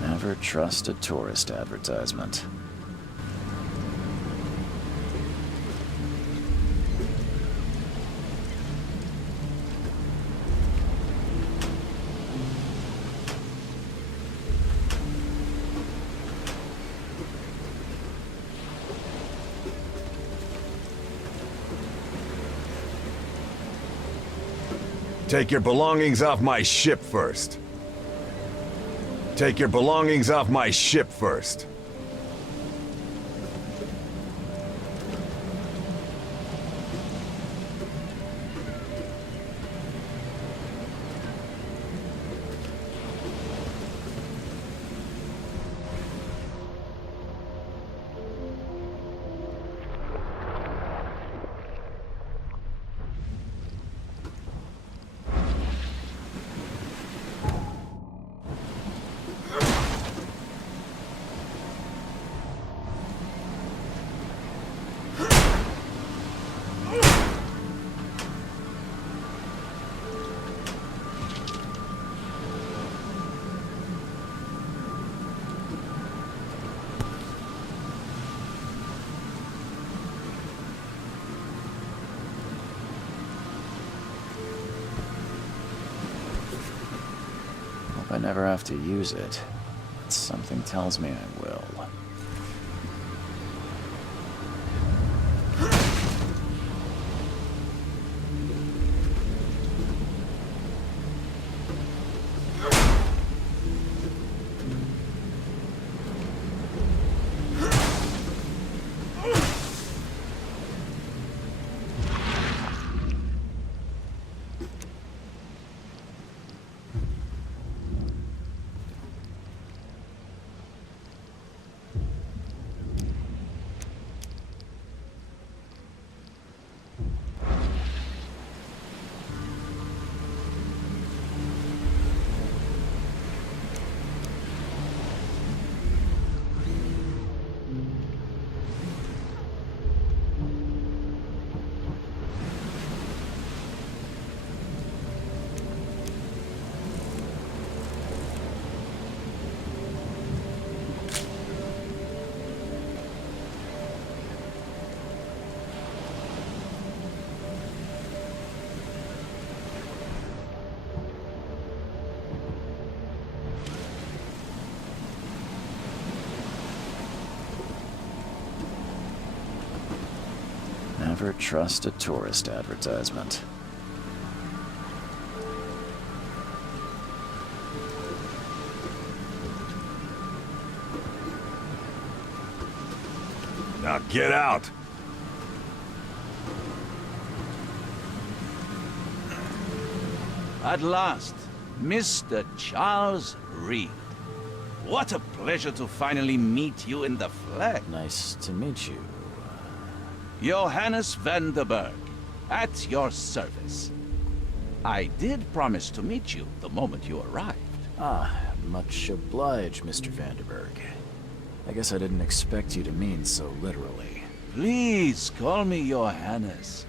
Never trust a tourist advertisement. Take your belongings off my ship first. Take your belongings off my ship first. I never have to use it, but something tells me I will. Never trust a tourist advertisement. Now get out! At last, Mr. Charles Reed. What a pleasure to finally meet you in the flesh. Nice to meet you. Johannes van der Berg, at your service. I did promise to meet you the moment you arrived. Ah, much obliged, Mr. Vanderberg. I guess I didn't expect you to mean so literally. Please call me Johannes.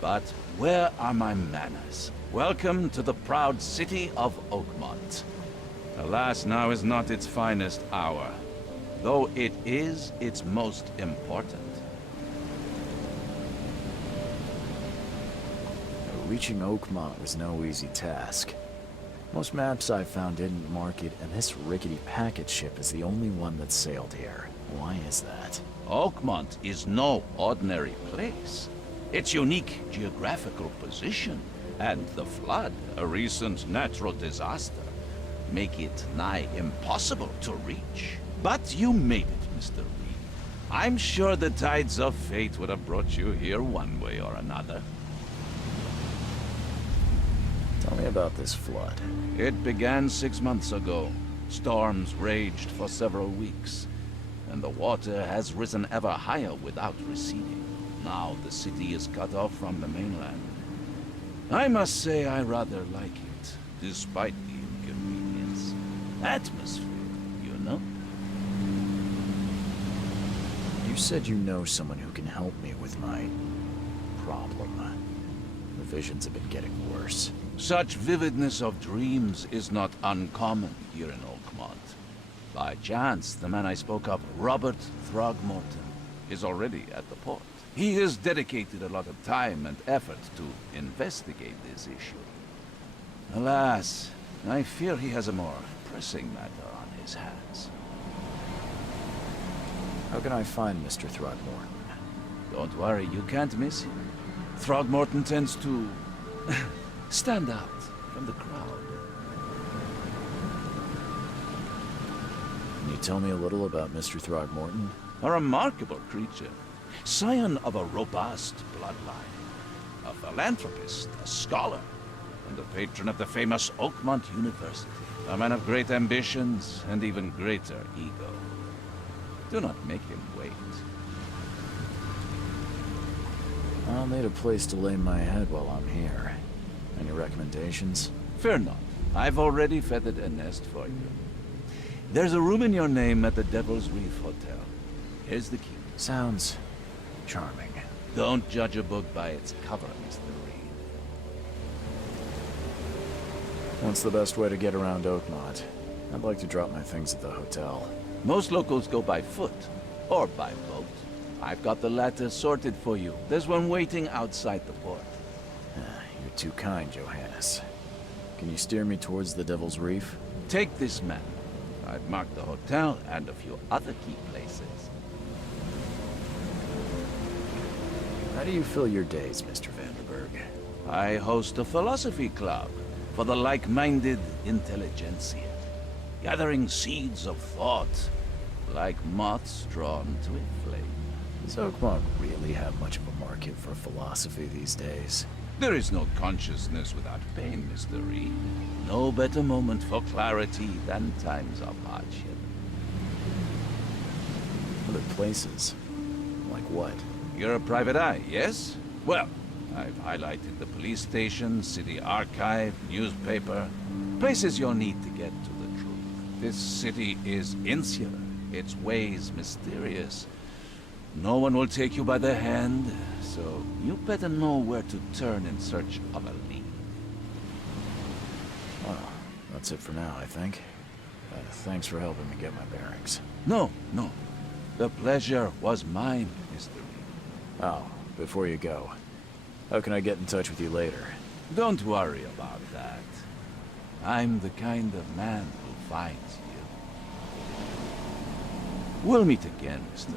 But where are my manners? Welcome to the proud city of Oakmont. Alas, now is not its finest hour, though it is its most important. Reaching Oakmont was no easy task. Most maps I found didn't mark it, and this rickety packet ship is the only one that sailed here. Why is that? Oakmont is no ordinary place. Its unique geographical position and the flood, a recent natural disaster, make it nigh impossible to reach. But you made it, Mr. Reed. I'm sure the tides of fate would have brought you here one way or another. Tell me about this flood. It began 6 months ago. Storms raged for several weeks, and the water has risen ever higher without receding. Now the city is cut off from the mainland. I must say I rather like it, despite the inconvenience. Atmosphere, you know? You said you know someone who can help me with my problem. The visions have been getting worse. Such vividness of dreams is not uncommon here in Oakmont. By chance, the man I spoke of, Robert Throgmorton, is already at the port. He has dedicated a lot of time and effort to investigate this issue. Alas, I fear he has a more pressing matter on his hands. How can I find Mr. Throgmorton? Don't worry, you can't miss him. Throgmorton tends to stand out from the crowd. Can you tell me a little about Mr. Throgmorton? A remarkable creature, scion of a robust bloodline, a philanthropist, a scholar, and a patron of the famous Oakmont University. A man of great ambitions and even greater ego. Do not make him wait. I'll need a place to lay my head while I'm here. Any recommendations? Fear not. I've already feathered a nest for you. There's a room in your name at the Devil's Reef Hotel. Here's the key. Sounds charming. Don't judge a book by its cover, Mr. Reed. What's the best way to get around Oakmont? I'd like to drop my things at the hotel. Most locals go by foot, or by boat. I've got the latter sorted for you. There's one waiting outside the port. You're too kind, Johannes. Can you steer me towards the Devil's Reef? Take this map. I've marked the hotel and a few other key places. How do you fill your days, Mr. Vanderberg? I host a philosophy club for the like-minded intelligentsia, gathering seeds of thought like moths drawn to a flame. Does Oakmont really have much of a market for philosophy these days? There is no consciousness without pain, Mr. Reed. No better moment for clarity than times of hardship. Other places? Like what? You're a private eye, yes? Well, I've highlighted the police station, city archive, newspaper, places you'll need to get to the truth. This city is insular, its ways mysterious. No one will take you by the hand, so you better know where to turn in search of a lead. Well, that's it for now, I think. Thanks for helping me get my bearings. No. The pleasure was mine, Mr. Reed. Oh, before you go, how can I get in touch with you later? Don't worry about that. I'm the kind of man who finds you. We'll meet again, Mr. Reed.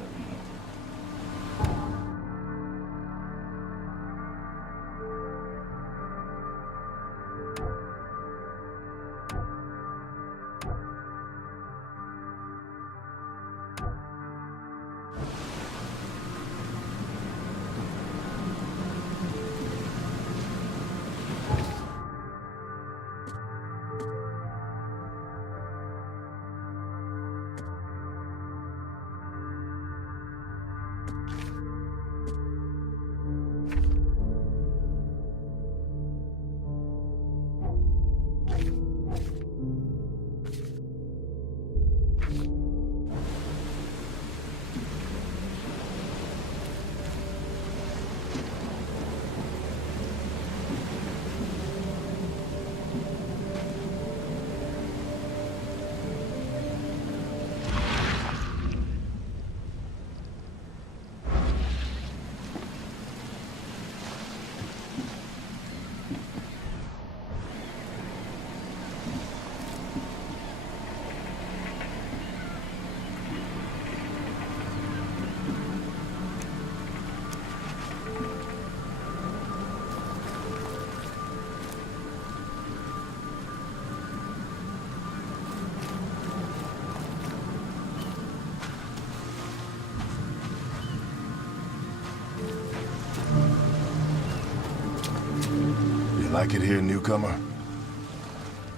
Like it here, newcomer?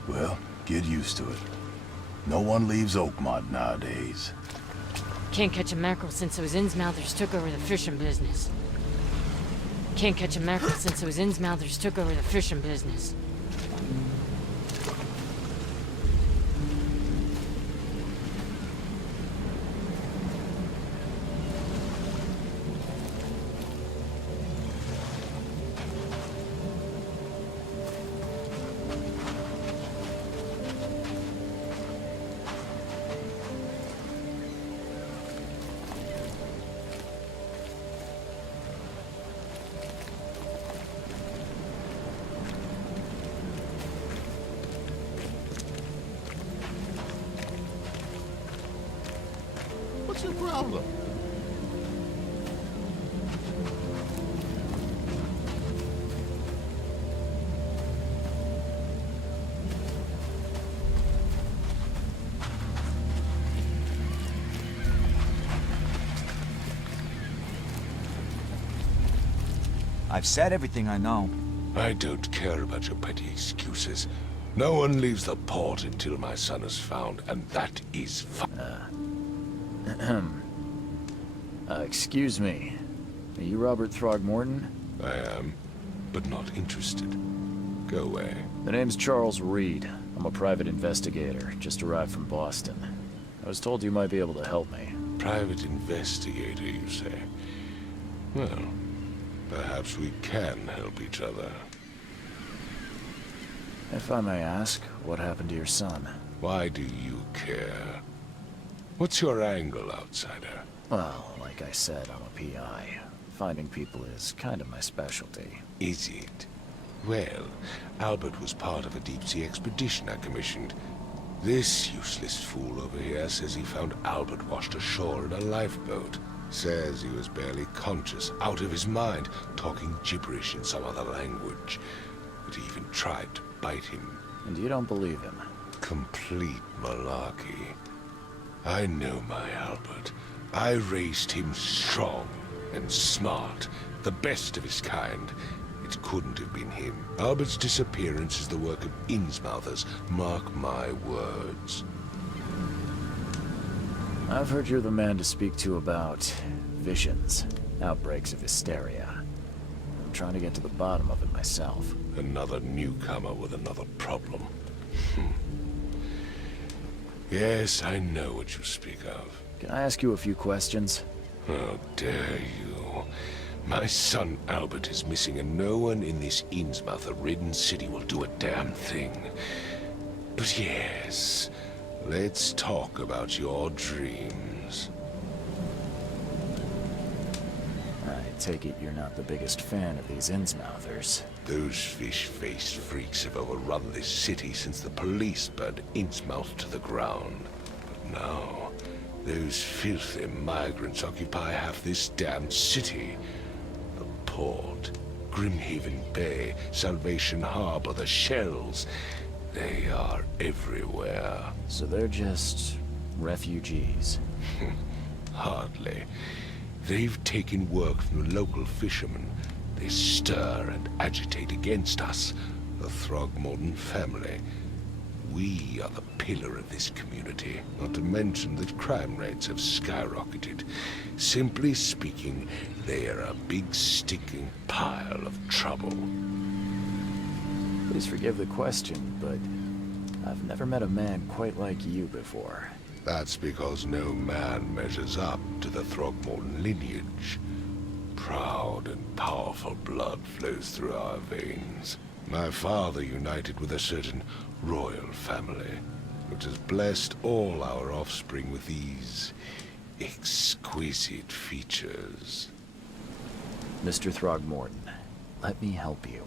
Well, get used to it. No one leaves Oakmont nowadays. Can't catch a mackerel since those Innsmouthers took over the fishing business. Can't catch a mackerel since those Innsmouthers took over the fishing business. What's your problem? I've said everything I know. I don't care about your petty excuses. No one leaves the port until my son is found, and that is Excuse me. Are you Robert Throgmorton? I am, but not interested. Go away. The name's Charles Reed. I'm a private investigator, just arrived from Boston. I was told you might be able to help me. Private investigator, you say? Well, perhaps we can help each other. If I may ask, what happened to your son? Why do you care? What's your angle, outsider? Well, like I said, I'm a PI. Finding people is kind of my specialty. Is it? Well, Albert was part of a deep-sea expedition I commissioned. This useless fool over here says he found Albert washed ashore in a lifeboat. Says he was barely conscious, out of his mind, talking gibberish in some other language. That he even tried to bite him. And you don't believe him? Complete malarkey. I know my Albert. I raised him strong and smart, the best of his kind. It couldn't have been him. Albert's disappearance is the work of Innsmouthers, mark my words. I've heard you're the man to speak to about visions, outbreaks of hysteria. I'm trying to get to the bottom of it myself. Another newcomer with another problem. Yes, I know what you speak of. Can I ask you a few questions? How dare you? My son Albert is missing, and no one in this Innsmouther-ridden city will do a damn thing. But yes, let's talk about your dreams. I take it you're not the biggest fan of these Innsmouthers. Those fish-faced freaks have overrun this city since the police burned Innsmouth to the ground. But now, those filthy migrants occupy half this damned city. The port, Grimhaven Bay, Salvation Harbor, the shells. They are everywhere. So they're just refugees. Hardly. They've taken work from the local fishermen. They stir and agitate against us, the Throgmorton family. We are the pillar of this community, not to mention that crime rates have skyrocketed. Simply speaking, they are a big stinking pile of trouble. Please forgive the question, but I've never met a man quite like you before. That's because no man measures up to the Throgmorton lineage. Proud and powerful blood flows through our veins. My father united with a certain royal family, which has blessed all our offspring with these exquisite features. Mr. Throgmorton, let me help you.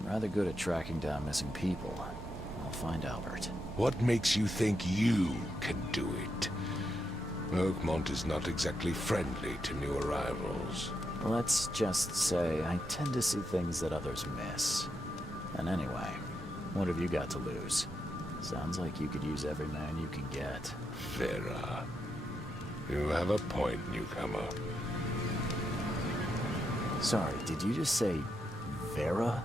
I'm rather good at tracking down missing people. I'll find Albert. What makes you think you can do it? Oakmont is not exactly friendly to new arrivals. Let's just say I tend to see things that others miss. And anyway, what have you got to lose? Sounds like you could use every man you can get. Vera. You have a point, newcomer. Sorry, did you just say Vera?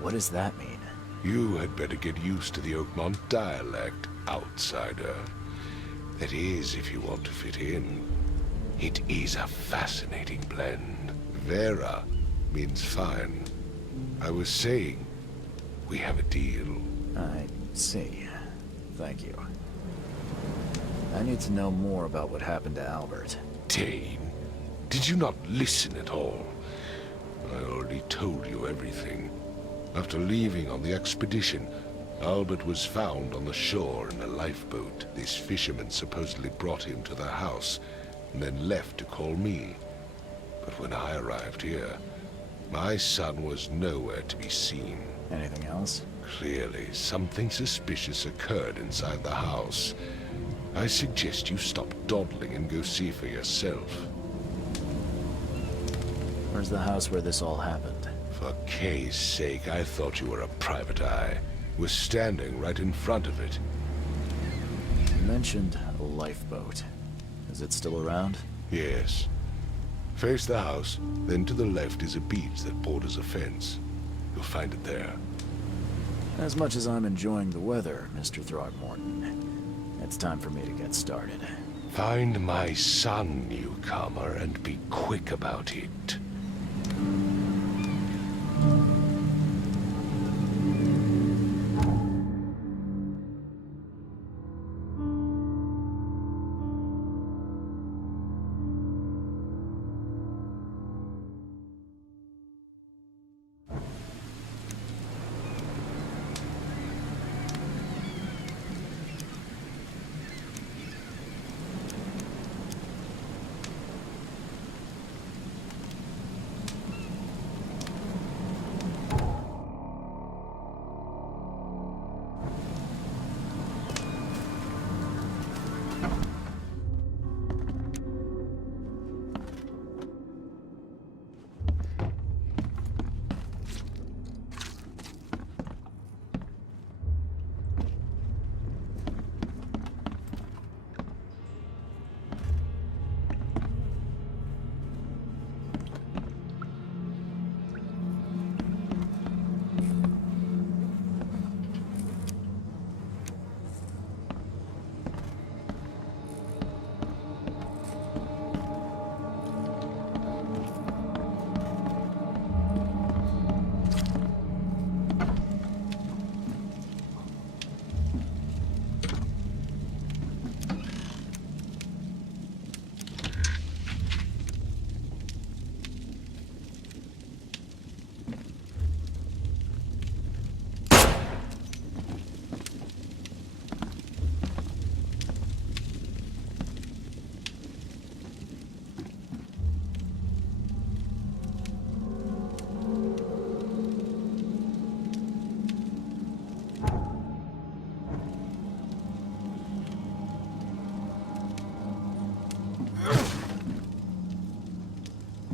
What does that mean? You had better get used to the Oakmont dialect, outsider. That is, if you want to fit in. It is a fascinating blend. Vera means fine. I was saying, we have a deal. I see. Thank you. I need to know more about what happened to Albert. Dane, did you not listen at all? I already told you everything. After leaving on the expedition, Albert was found on the shore in a lifeboat. This fisherman supposedly brought him to the house, and then left to call me. But when I arrived here, my son was nowhere to be seen. Anything else? Clearly, something suspicious occurred inside the house. I suggest you stop dawdling and go see for yourself. Where's the house where this all happened? For Kay's sake, I thought you were a private eye. We're standing right in front of it. You mentioned a lifeboat. Is it still around? Yes. Face the house, then to the left is a beach that borders a fence. You'll find it there. As much as I'm enjoying the weather, Mr. Throgmorton, it's time for me to get started. Find my son, newcomer, and be quick about it.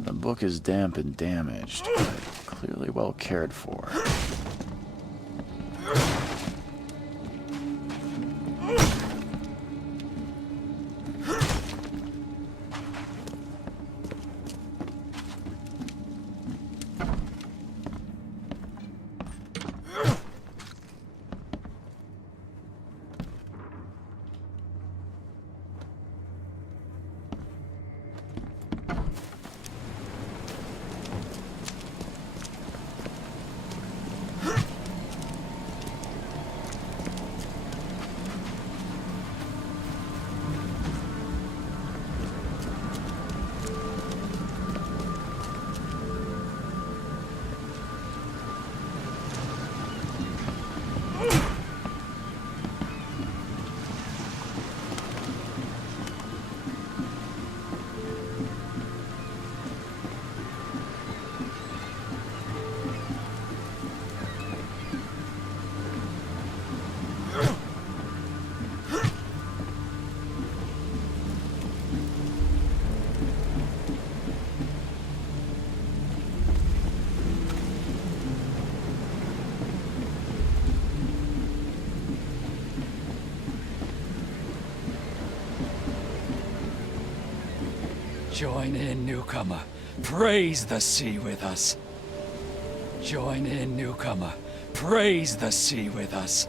The book is damp and damaged, but clearly well cared for. Join in, newcomer. Praise the sea with us. Join in, newcomer. Praise the sea with us.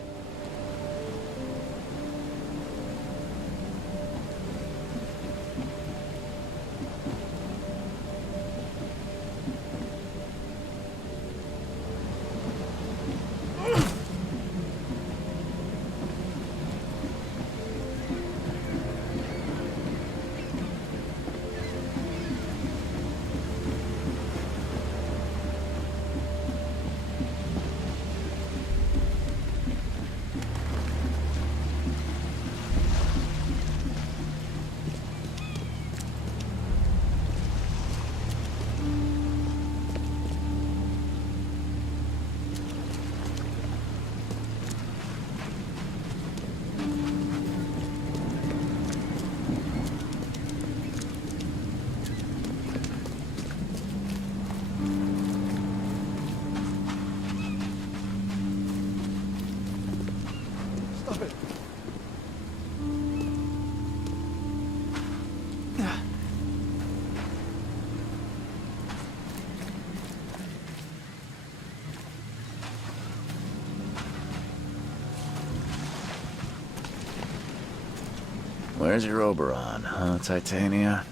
Where's your Oberon, huh, Titania?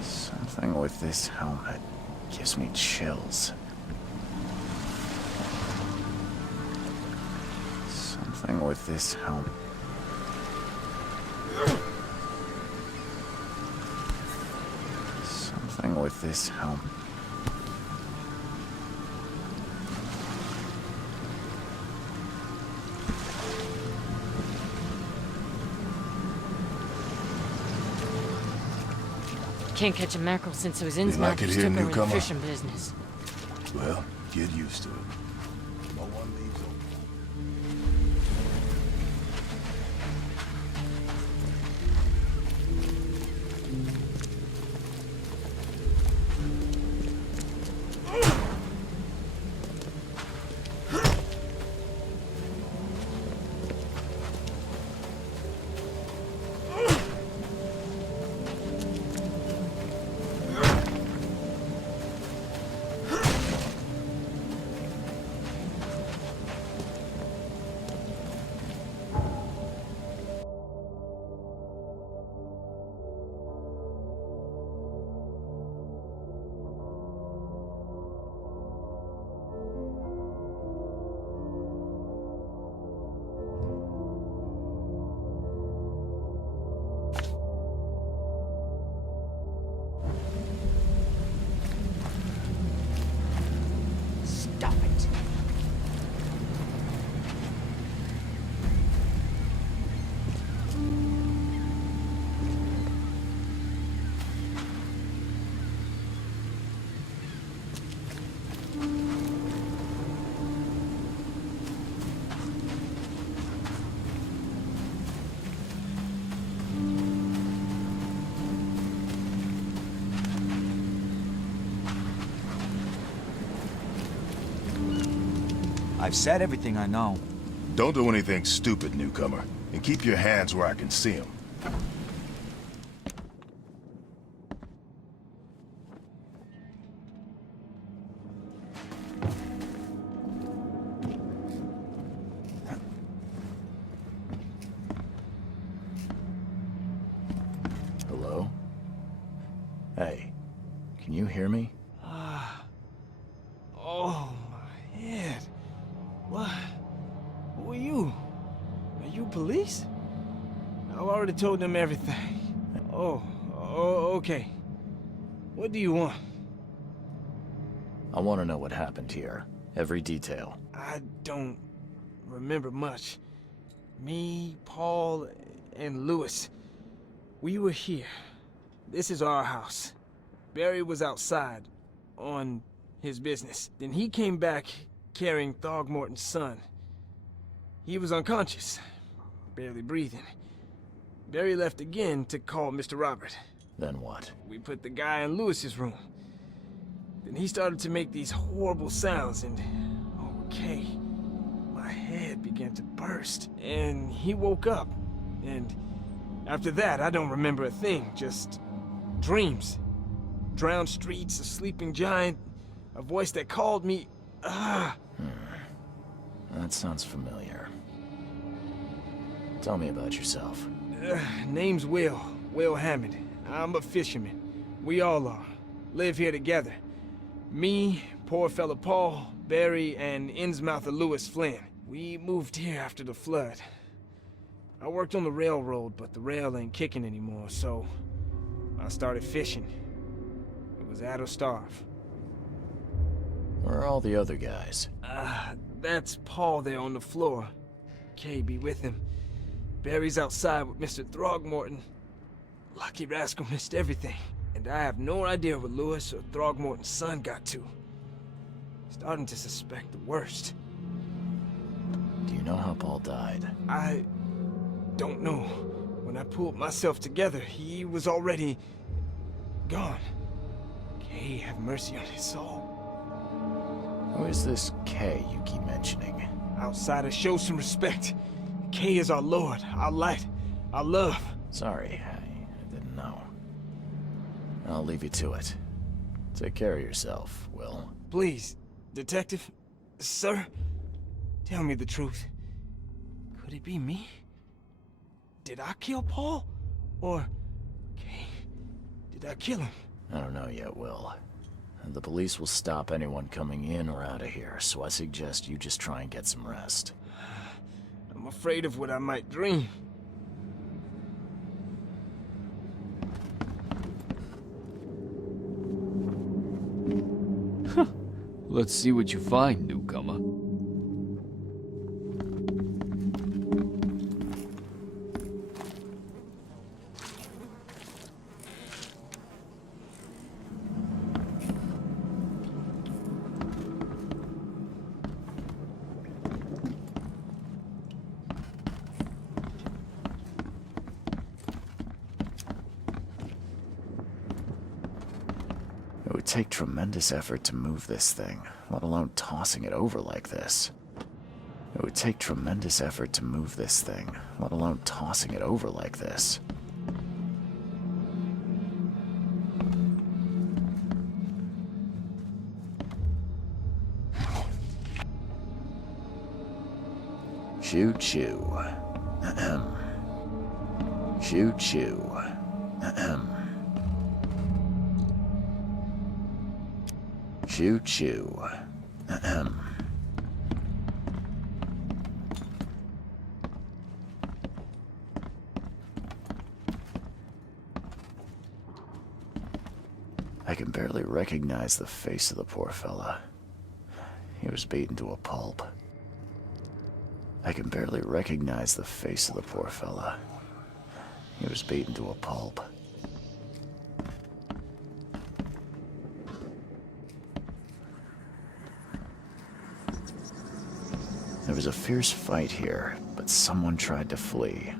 Something with this helmet gives me chills. Something with this helmet. Something with this helmet. Can't catch a mackerel since it was in You like it Smelters here, took over the newcomer? fishing business. Well, get used to it. No one leaves Oakmont. Stop it. I've said everything I know. Don't do anything stupid, newcomer. And keep your hands where I can see them. Hello? Hey, can you hear me? Oh, my head. What? Who are you? Are you police? I've already told them everything. Oh, okay. What do you want? I want to know what happened here. Every detail. I don't remember much. Me, Paul, and Lewis. We were here. This is our house. Barry was outside on his business. Then he came back carrying Throgmorton's son. He was unconscious, barely breathing. Barry left again to call Mr. Robert. Then what? We put the guy in Lewis's room. Then he started to make these horrible sounds and... okay. My head began to burst. And he woke up. And after that, I don't remember a thing. Just dreams. Drowned streets, a sleeping giant, a voice that called me... That sounds familiar. Tell me about yourself. Name's Will Hammond. I'm a fisherman. We all are. Live here together. Me, poor fella Paul, Barry, and Innsmouther Lewis Flynn. We moved here after the flood. I worked on the railroad, but the rail ain't kicking anymore, so I started fishing. It was at or starve. Where are all the other guys? That's Paul there on the floor. Kay be with him. Barry's outside with Mr. Throgmorton. Lucky rascal missed everything. And I have no idea what Lewis or Throgmorton's son got to. Starting to suspect the worst. Do you know how Paul died? I don't know. When I pulled myself together, he was already gone. Kay have mercy on his soul. Who is this K you keep mentioning? Outsiders, show some respect. Kay is our lord, our light, our love. Sorry, I didn't know. I'll leave you to it. Take care of yourself, Will. Please, detective, sir, Tell me the truth. Could it be me? Did I kill Paul? Or... okay, did I kill him? I don't know yet, Will. The police will stop anyone coming in or out of here, so I suggest you just try and get some rest. I'm afraid of what I might dream. Let's see what you find, newcomer. It would take tremendous effort to move this thing, let alone tossing it over like this. It would take tremendous effort to move this thing, let alone tossing it over like this. Choo-choo. Ahem. Choo-choo. Ahem. Choo-choo. Ahem. I can barely recognize the face of the poor fella. He was beaten to a pulp. I can barely recognize the face of the poor fella. He was beaten to a pulp. There was a fierce fight here, but someone tried to flee.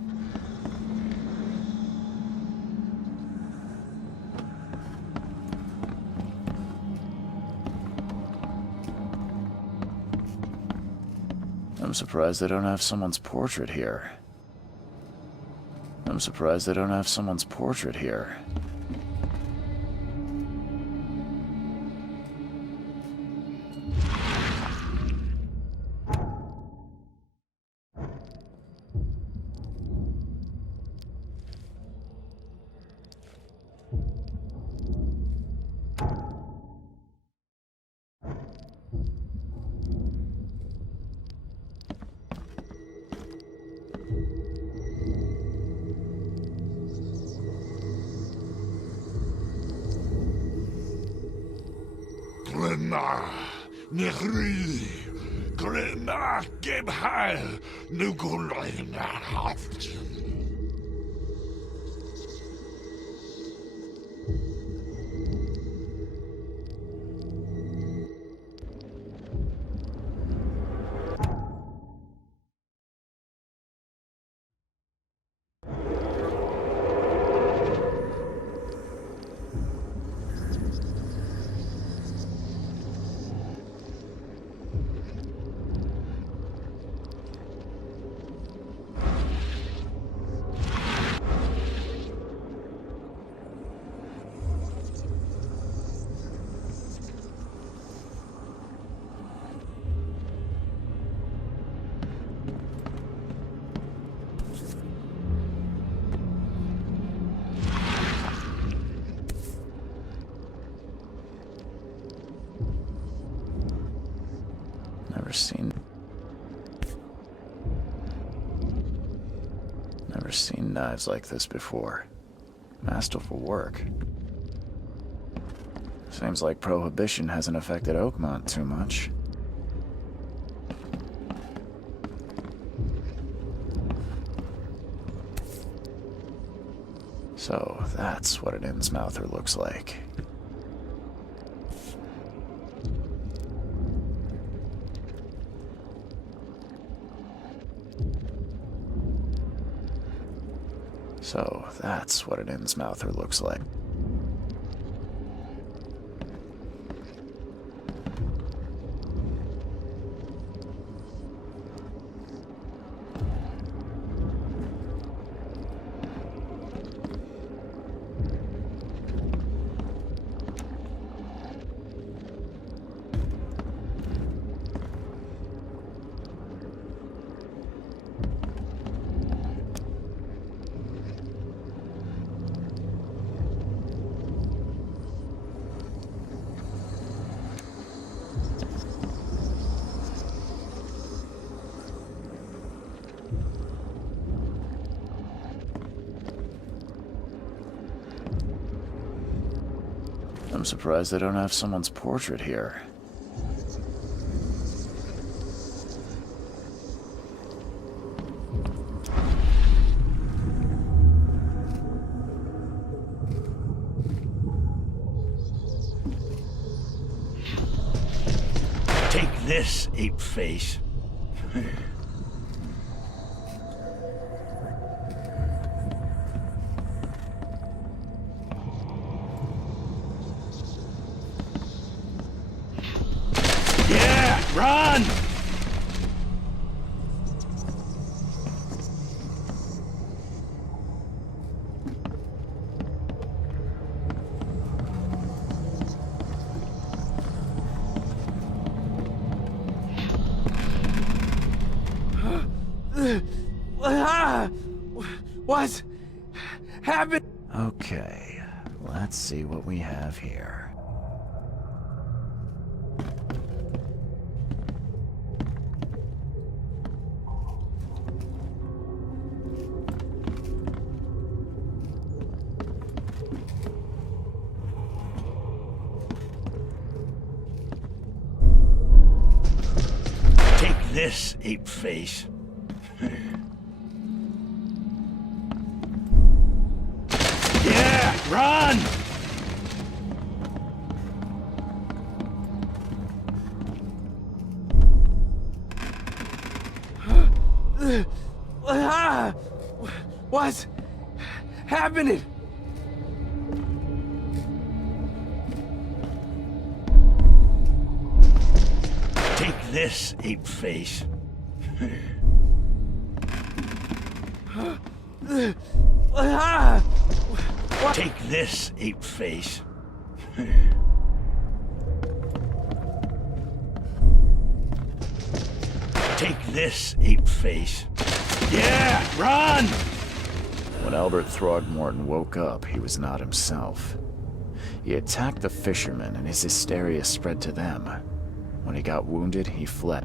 I'm surprised they don't have someone's portrait here. I'm surprised they don't have someone's portrait here. Never seen knives like this before. Masterful work. Seems like Prohibition hasn't affected Oakmont too much. So that's what an Innsmouther looks like. So that's what an Innsmouther looks like. I'm surprised I don't have someone's portrait here. Take this, ape face. Run! What's happened? Okay, let's see what we have here. This, ape face. Yeah, run! What's happening? Take this, ape face. Take this, ape face. Take this, ape face. Yeah, run! When Albert Throgmorton woke up, he was not himself. He attacked the fishermen, and his hysteria spread to them. When he got wounded, he fled.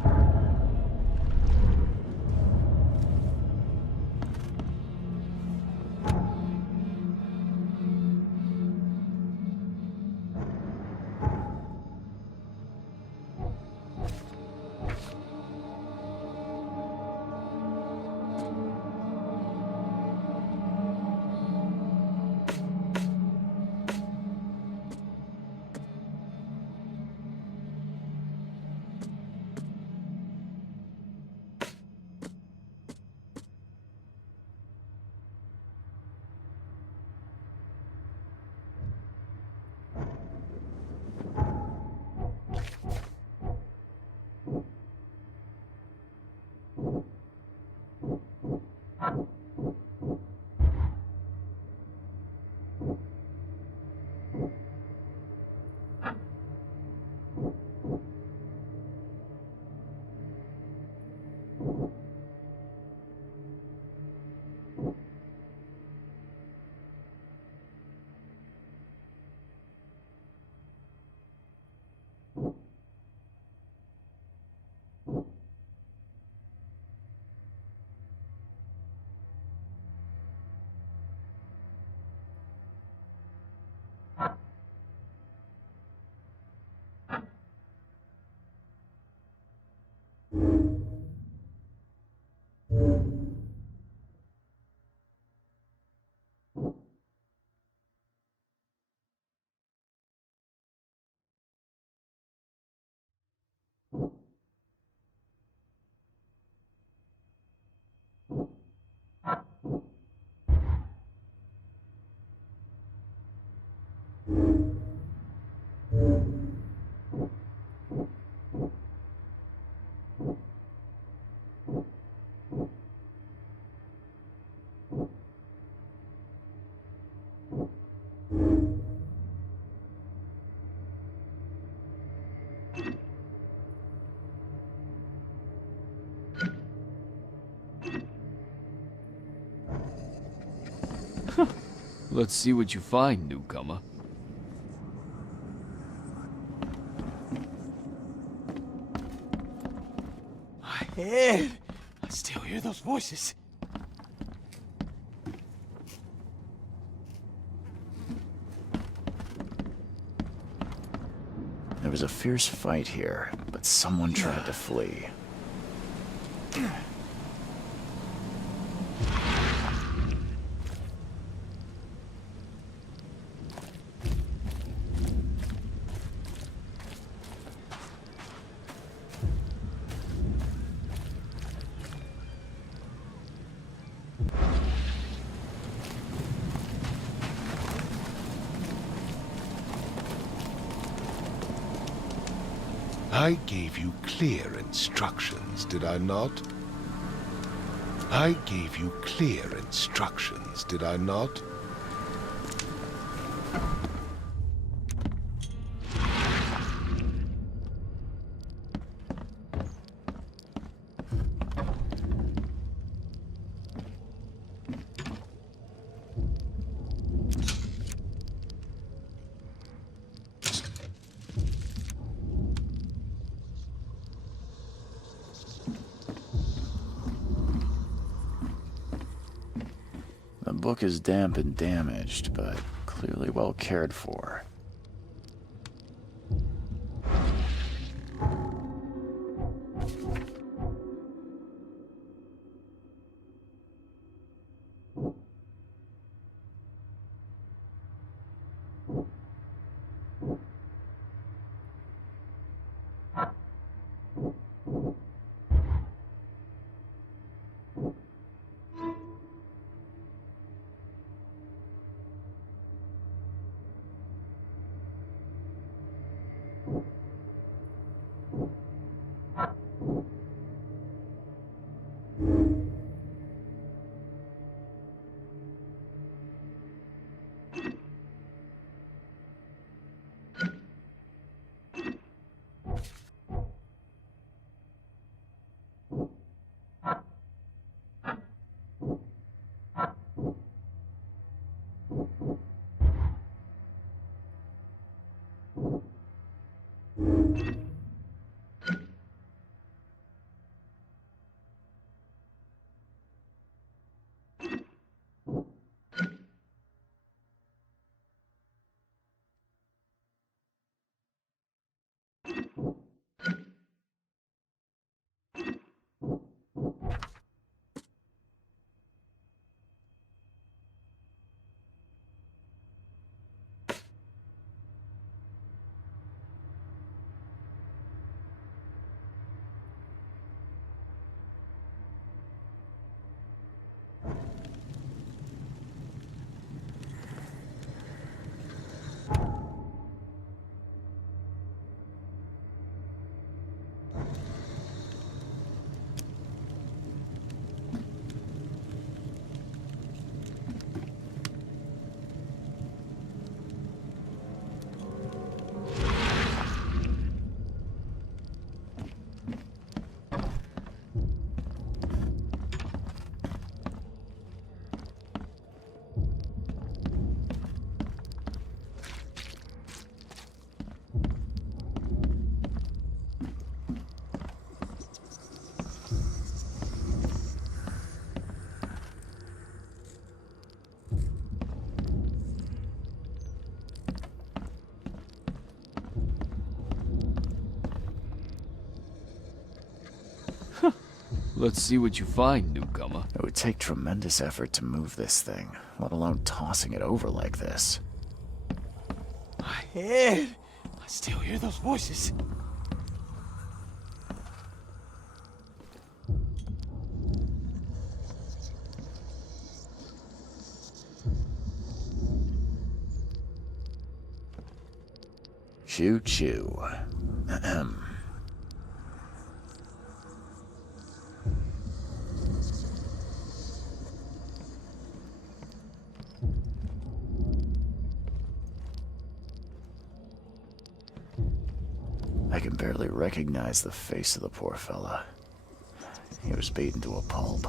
Let's see what you find, newcomer. My head! I still hear those voices. fierce fight here, but someone tried to flee. I gave you clear instructions, did I not? I gave you clear instructions, did I not? The book is damp and damaged, but clearly well cared for. Let's see what you find, newcomer. It would take tremendous effort to move this thing, let alone tossing it over like this. My head! I still hear those voices. Choo choo. Ahem. I can barely recognize the face of the poor fella. He was beaten to a pulp.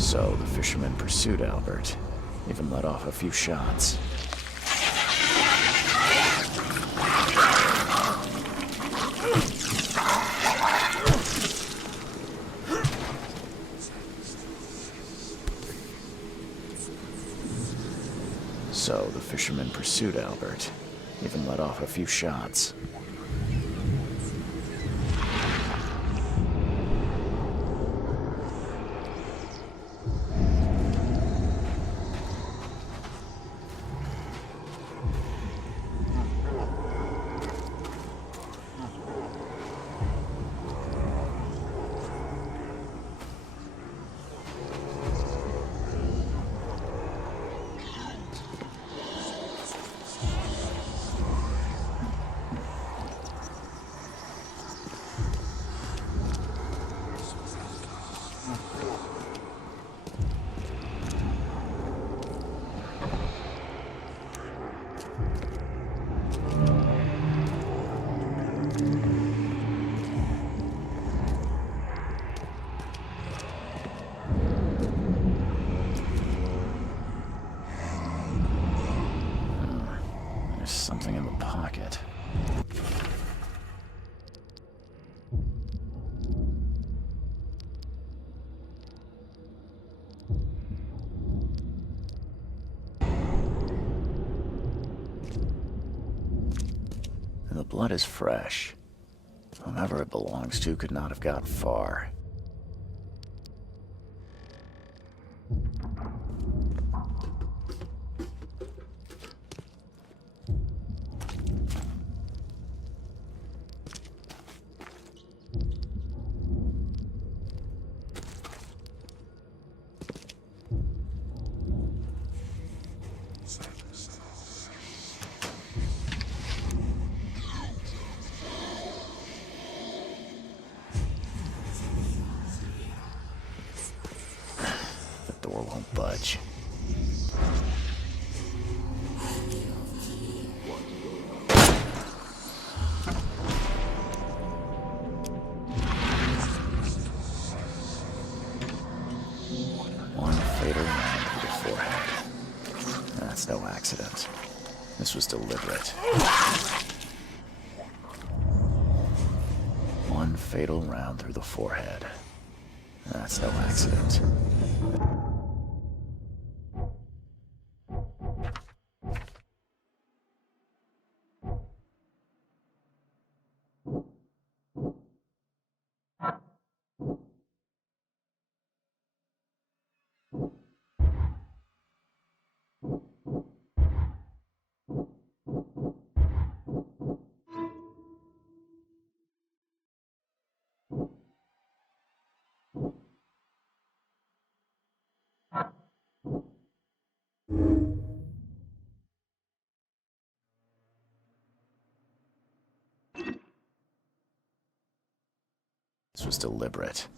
So the fisherman pursued Albert, even let off a few shots. So the fisherman pursued Albert, even let off a few shots. There's something in the pocket. The blood is fresh. Whomever it belongs to could not have got far. Door won't budge. One fatal round to the forehead. That's no accident. This was deliberate. One fatal round through the forehead. That's no accident. This was deliberate.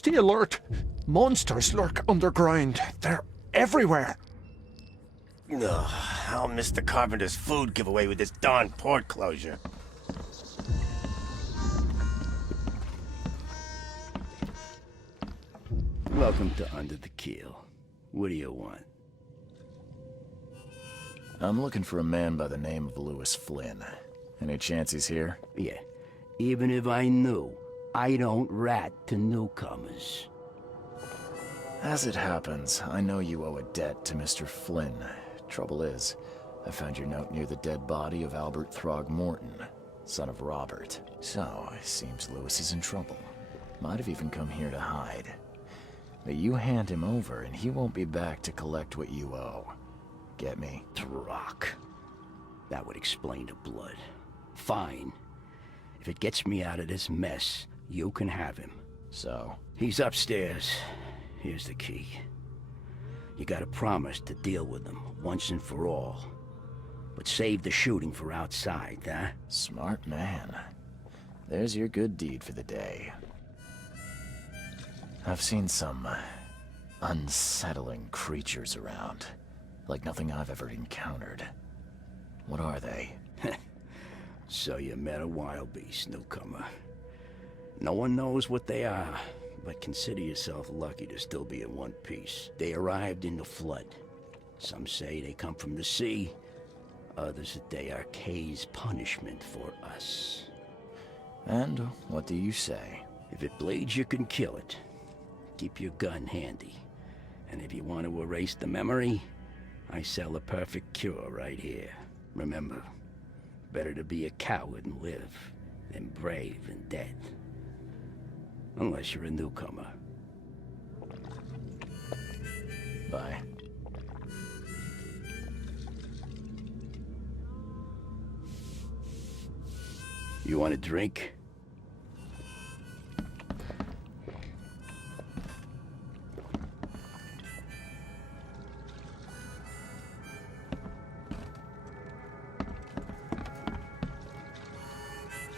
Stay alert. Monsters lurk underground. They're everywhere. Ugh, I'll miss the carpenter's food giveaway with this darn port closure. Welcome to Under the Keel. What do you want? I'm looking for a man by the name of Lewis Flynn. Any chance he's here? Yeah, even if I knew, I don't rat to newcomers. As it happens, I know you owe a debt to Mr. Flynn. Trouble is, I found your note near the dead body of Albert Throgmorton, son of Robert. So, it seems Lewis is in trouble. Might have even come here to hide. But you hand him over and he won't be back to collect what you owe. Get me? Throck. That would explain the blood. Fine. If it gets me out of this mess, you can have him. So? He's upstairs. Here's the key. You gotta promise to deal with him once and for all. But save the shooting for outside, huh? Smart man. There's your good deed for the day. I've seen some unsettling creatures around. Like nothing I've ever encountered. What are they? So you met a wild beast, newcomer. No one knows what they are, but consider yourself lucky to still be in one piece. They arrived in the flood. Some say they come from the sea. Others that they are Kay's punishment for us. And what do you say? If it bleeds, you can kill it. Keep your gun handy. And if you want to erase the memory, I sell a perfect cure right here. Remember, better to be a coward and live than brave and dead. Unless you're a newcomer. Bye. You want a drink?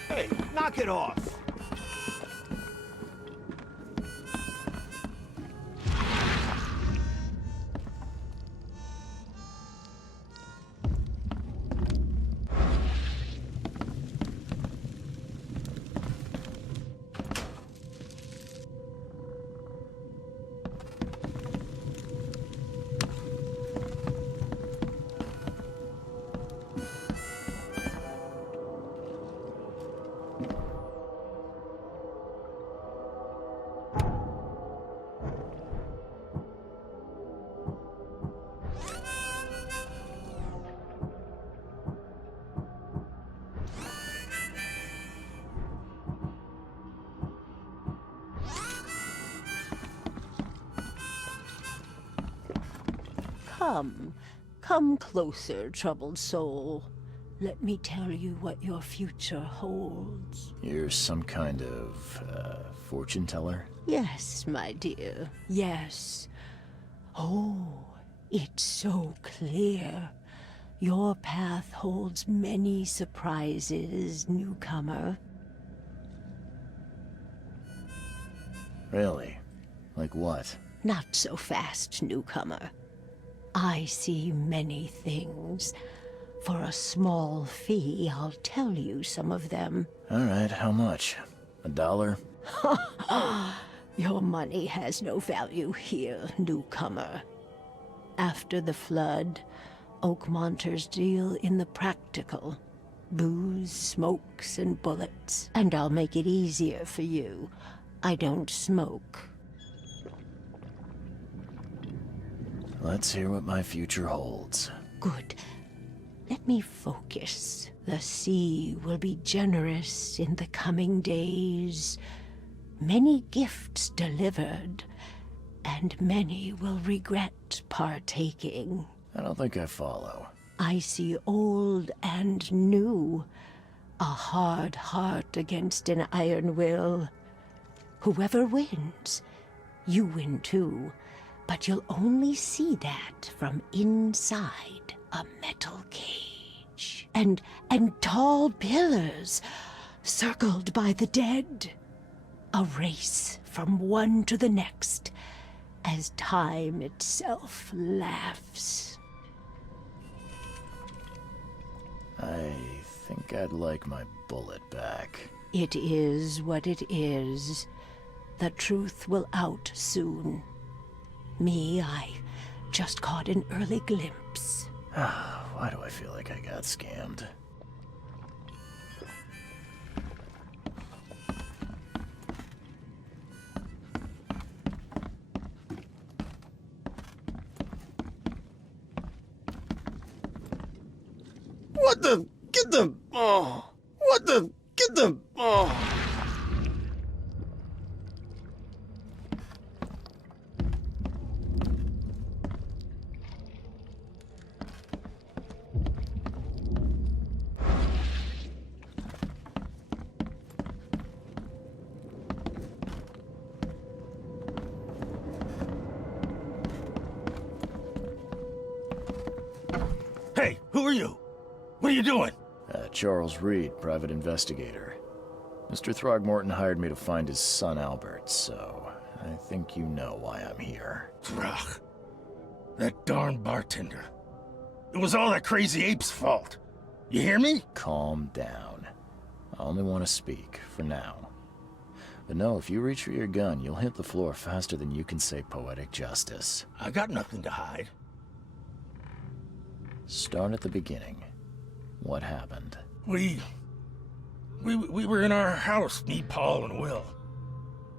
Hey, knock it off! Come closer, troubled soul. Let me tell you what your future holds. You're some kind of, fortune teller? Yes, my dear, yes. Oh, it's so clear. Your path holds many surprises, newcomer. Really? Like what? Not so fast, newcomer. I see many things. For a small fee, I'll tell you some of them. All right, how much? $1? Your money has no value here, newcomer. After the flood, Oakmonters deal in the practical. Booze, smokes, and bullets. And I'll make it easier for you. I don't smoke. Let's hear what my future holds. Good. Let me focus. The sea will be generous in the coming days. Many gifts delivered, and many will regret partaking. I don't think I follow. I see old and new. A hard heart against an iron will. Whoever wins, you win too. But you'll only see that from inside a metal cage. And tall pillars, circled by the dead. A race from one to the next, as time itself laughs. I think I'd like my bullet back. It is what it is. The truth will out soon. Me, I just caught an early glimpse. Why do I feel like I got scammed? What the? Get the... Oh. What the? Get the... Oh. Hey, who are you? What are you doing? Charles Reed, Private Investigator. Mr. Throgmorton hired me to find his son Albert, so I think you know why I'm here. Throg. That darn bartender. It was all that crazy ape's fault. You hear me? Calm down. I only want to speak, for now. But no, if you reach for your gun, you'll hit the floor faster than you can say poetic justice. I got nothing to hide. Start at the beginning. What happened? We were in our house, me, Paul, and Will.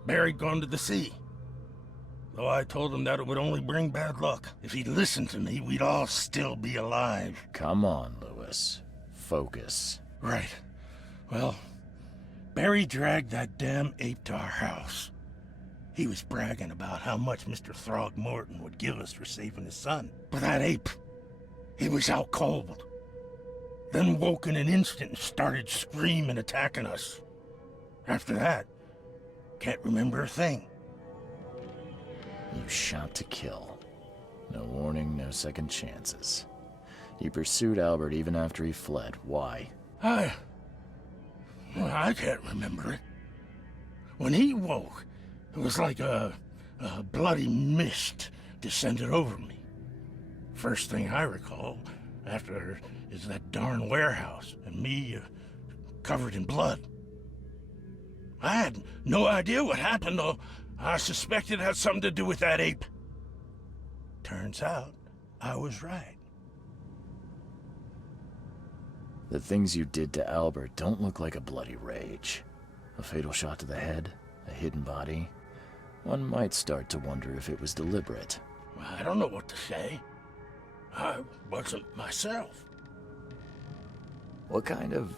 Barry'd gone to the sea. Though I told him that it would only bring bad luck. If he'd listened to me, we'd all still be alive. Come on, Lewis. Focus. Right. Well, Barry dragged that damn ape to our house. He was bragging about how much Mr. Throgmorton would give us for saving his son. But that ape, he was out cold. Then woke in an instant and started screaming, attacking us. After that, can't remember a thing. You shot to kill. No warning, no second chances. You pursued Albert even after he fled. Why? I can't remember it. When he woke, it was like a bloody mist descended over me. First thing I recall after is that darn warehouse, and me covered in blood. I had no idea what happened, though I suspected it had something to do with that ape. Turns out, I was right. The things you did to Albert don't look like a bloody rage. A fatal shot to the head, a hidden body. One might start to wonder if it was deliberate. I don't know what to say. I wasn't myself. What kind of...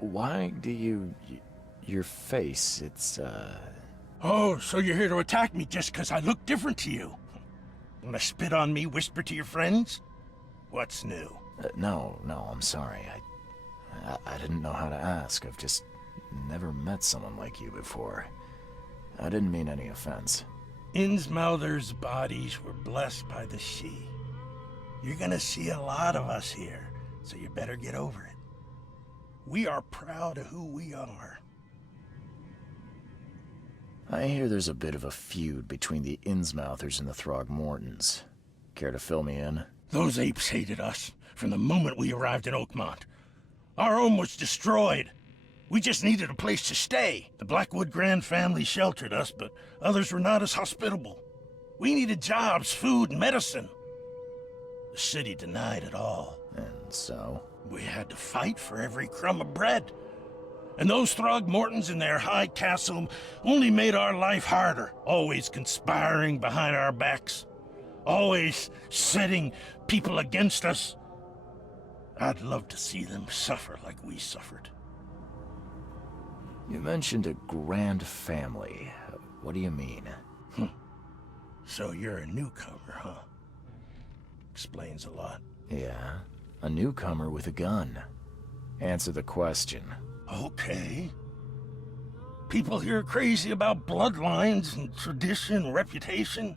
why do you... your face, it's, Oh, so you're here to attack me just because I look different to you? Wanna spit on me, whisper to your friends? What's new? No, I'm sorry. I didn't know how to ask. I've just never met someone like you before. I didn't mean any offense. Innsmouther's bodies were blessed by the sea. You're gonna see a lot of us here, so you better get over it. We are proud of who we are. I hear there's a bit of a feud between the Innsmouthers and the Throgmortons. Care to fill me in? Those apes hated us from the moment we arrived in Oakmont. Our home was destroyed. We just needed a place to stay. The Blackwood Grand family sheltered us, but others were not as hospitable. We needed jobs, food, and medicine. The city denied it all. And so? We had to fight for every crumb of bread. And those Throgmortons in their high castle only made our life harder, always conspiring behind our backs, always setting people against us. I'd love to see them suffer like we suffered. You mentioned a grand family. What do you mean? So you're a newcomer, huh? Explains a lot. Yeah, a newcomer with a gun. Answer the question. Okay. People here are crazy about bloodlines and tradition and reputation.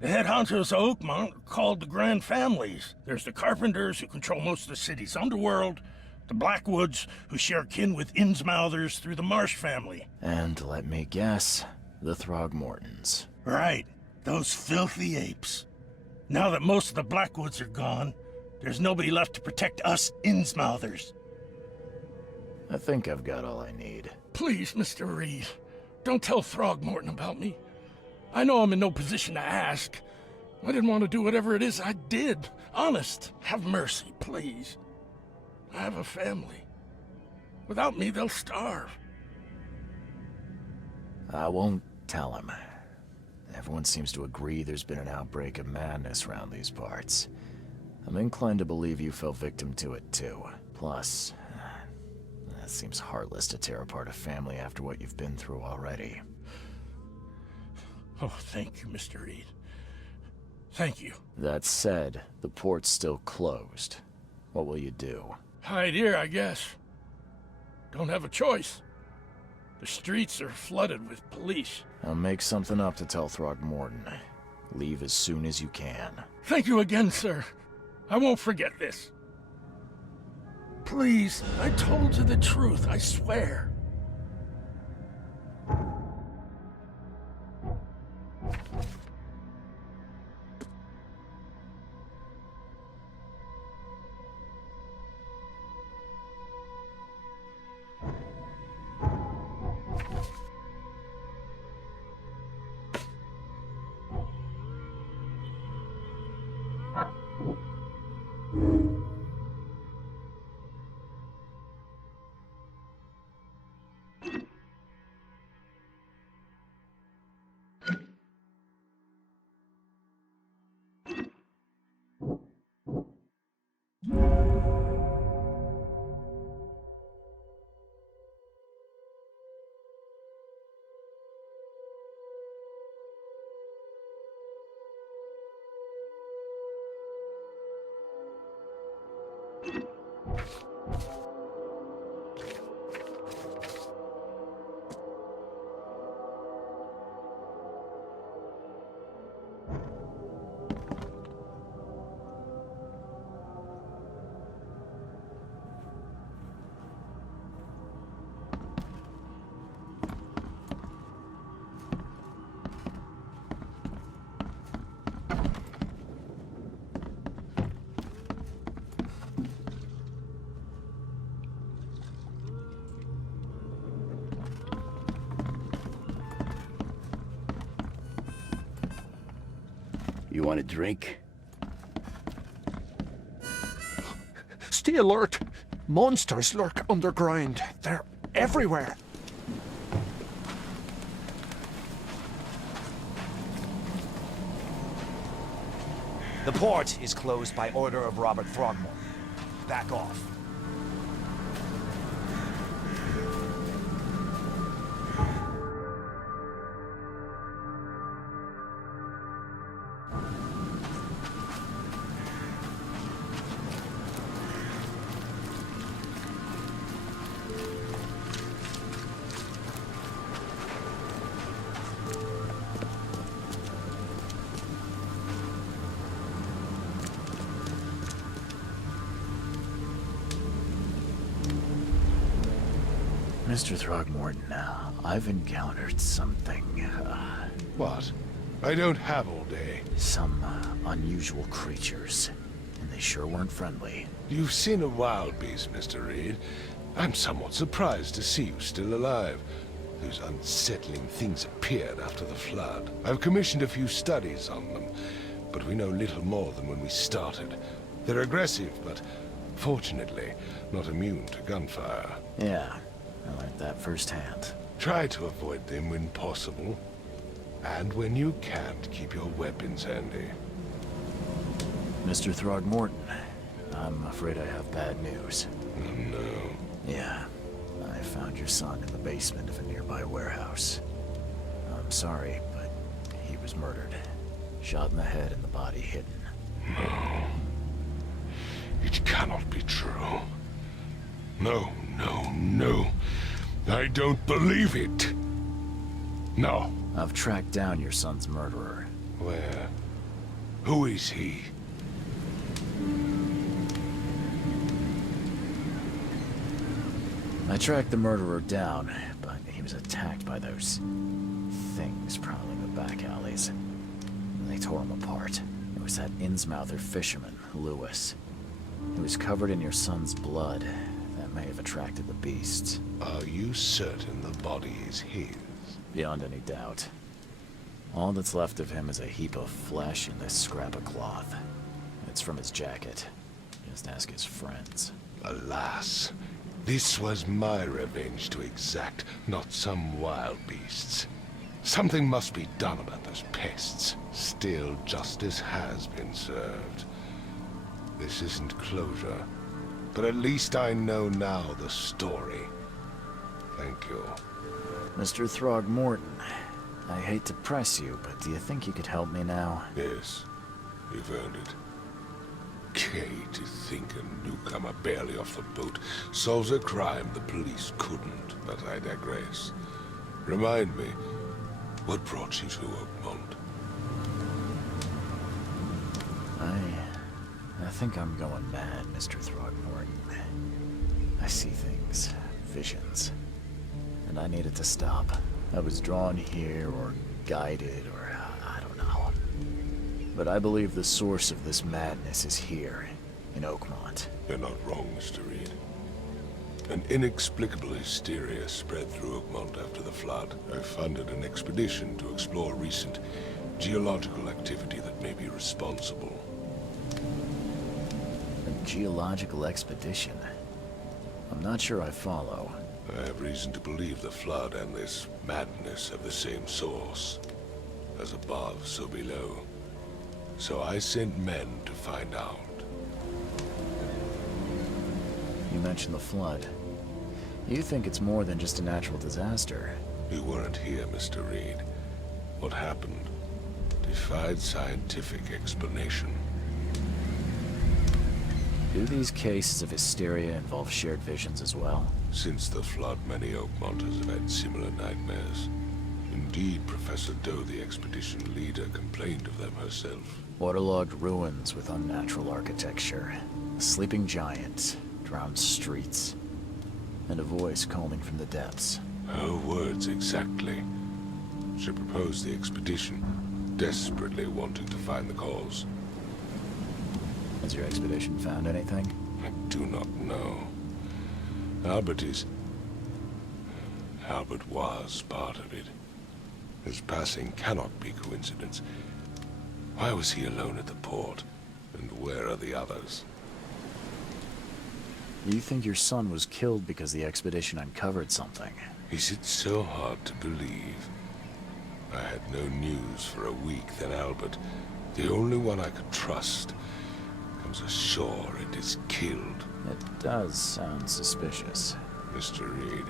The head honchos of Oakmont are called the Grand Families. There's the carpenters who control most of the city's underworld, The Blackwoods, who share kin with Innsmouthers through the Marsh family. And let me guess, the Throgmortons. Right. Those filthy apes. Now that most of the Blackwoods are gone, there's nobody left to protect us Innsmouthers. I think I've got all I need. Please, Mr. Reed, don't tell Throgmorton about me. I know I'm in no position to ask. I didn't want to do whatever it is I did. Honest, have mercy, please. I have a family. Without me, they'll starve. I won't tell him. Everyone seems to agree there's been an outbreak of madness around these parts. I'm inclined to believe you fell victim to it too. Plus, it seems heartless to tear apart a family after what you've been through already. Oh, thank you, Mr. Reed. Thank you. That said, the port's still closed. What will you do? Hide here, I guess. Don't have a choice. The streets are flooded with police. I'll make something up to tell Throgmorton. Leave as soon as you can. Thank you again, sir. I won't forget this. Please, I told you the truth, I swear. You want a drink? Stay alert! Monsters lurk underground. They're everywhere. The port is closed by order of Robert Throgmorton. Back off. Mr. Throgmorton, I've encountered something, What? I don't have all day. Some unusual creatures, and they sure weren't friendly. You've seen a wild beast, Mr. Reed. I'm somewhat surprised to see you still alive. Those unsettling things appeared after the flood. I've commissioned a few studies on them, but we know little more than when we started. They're aggressive, but fortunately not immune to gunfire. Yeah, I learned that firsthand. Try to avoid them when possible. And when you can't, keep your weapons handy. Mr. Throgmorton, I'm afraid I have bad news. Oh, no. Yeah, I found your son in the basement of a nearby warehouse. I'm sorry, but he was murdered. Shot in the head and the body hidden. No. It cannot be true. No, no, no. I don't believe it. No. I've tracked down your son's murderer. Where? Who is he? I tracked the murderer down, but he was attacked by those things prowling the back alleys. They tore him apart. It was that Innsmouther fisherman, Lewis. He was covered in your son's blood. That may have attracted the beasts. Are you certain the body is his? Beyond any doubt. All that's left of him is a heap of flesh and this scrap of cloth. It's from his jacket. Just ask his friends. Alas, this was my revenge to exact, not some wild beast's. Something must be done about those pests. Still, justice has been served. This isn't closure, but at least I know now the story. Thank you. Mr. Throgmorton, I hate to press you, but do you think you could help me now? Yes, you've earned it. Okay, to think a newcomer barely off the boat solves a crime the police couldn't, but I digress. Remind me, what brought you to Oakmont? I think I'm going mad, Mr. Throgmorton. I see things, visions, and I needed to stop. I was drawn here, or guided, or I don't know. But I believe the source of this madness is here, in Oakmont. You're not wrong, Mr. Reed. An inexplicable hysteria spread through Oakmont after the flood. I funded an expedition to explore recent geological activity that may be responsible. A geological expedition? I'm not sure I follow. I have reason to believe the flood and this madness have the same source. As above, so below. So I sent men to find out. You mentioned the flood. You think it's more than just a natural disaster? You weren't here, Mr. Reed. What happened defied scientific explanation. Do these cases of hysteria involve shared visions as well? Since the flood, many Oakmonters have had similar nightmares. Indeed, Professor Doe, the expedition leader, complained of them herself. Waterlogged ruins with unnatural architecture, a sleeping giant, drowned streets, and a voice calling from the depths. Her words exactly. She proposed the expedition, desperately wanting to find the cause. Has your expedition found anything? I do not know. Albert was part of it. His passing cannot be coincidence. Why was he alone at the port? And where are the others? You think your son was killed because the expedition uncovered something? Is it so hard to believe? I had no news for a week, then Albert, the only one I could trust, comes ashore and is killed. It does sound suspicious. Mr. Reed,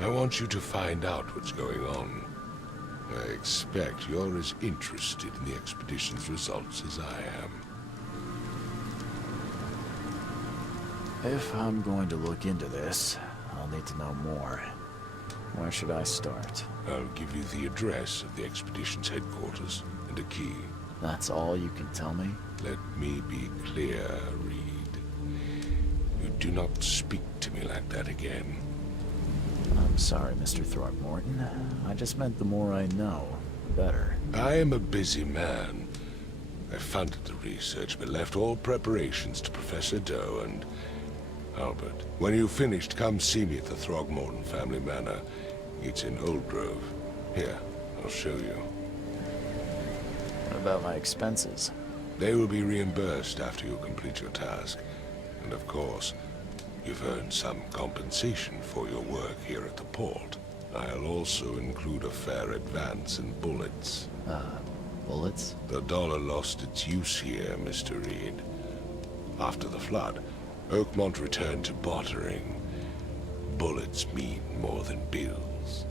I want you to find out what's going on. I expect you're as interested in the expedition's results as I am. If I'm going to look into this, I'll need to know more. Where should I start? I'll give you the address of the expedition's headquarters and a key. That's all you can tell me? Let me be clear, Reed. You do not speak to me like that again. I'm sorry, Mr. Throgmorton. I just meant the more I know, the better. I am a busy man. I funded the research, but left all preparations to Professor Doe and Albert. When you've finished, come see me at the Throgmorton family manor. It's in Old Grove. Here, I'll show you. What about my expenses? They will be reimbursed after you complete your task. And of course, you've earned some compensation for your work here at the port. I'll also include a fair advance in bullets. Bullets? The dollar lost its use here, Mr. Reed. After the flood, Oakmont returned to bartering. Bullets mean more than bills.